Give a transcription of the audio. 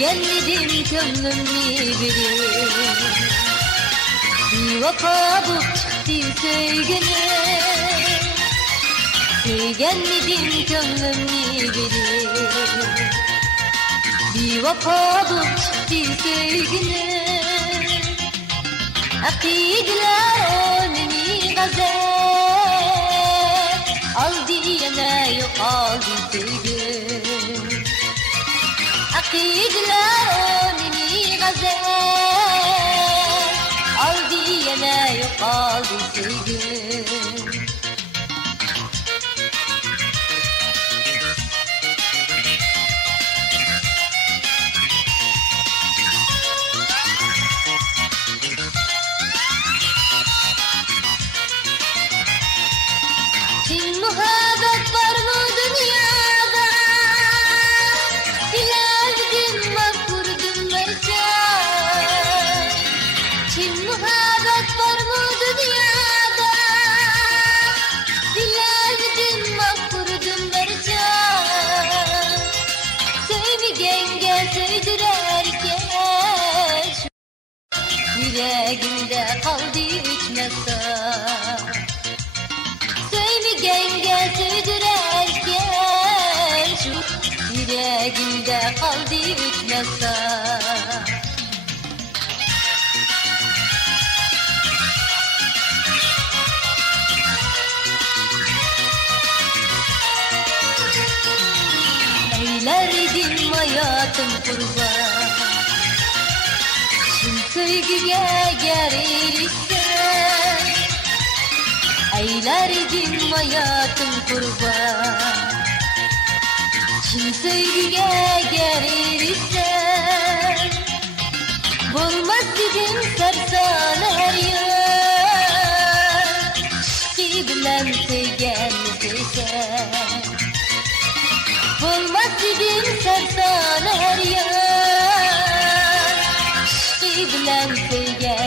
Gelmedim gönlümni bilir. Bir vaka bu çıktı söygene. Gelmedim gönlümni bilir. Bir vaka bu çıktı söygene. Akidiler önünü gazel. Aldı yana yok aldı sevgim. Akidiler önünü gazel. Aldı yana yok aldı sevgim. Çin muhabbet var mı dünyada? Bilemedim bak kurdum mercan. Çin muhabbet var mı dünyada? Bilemedim bak kurdum mercan. Sevgenge sevdirerken yüreğimde kaldı içmezsen. Genge sevdirerken şu yüreğimde kaldı ütmezsen. Eylerdim hayatım kurban. Şimdi sevgiye gerilirsen. Eylerdim hayatım kurban. Kim sevgiye gelirsen. Bulmaz dedim sarsan her yer. Şişki bilen sevgen sevsen. Bulmaz dedim sarsan her yer. Şişki bilen sevgen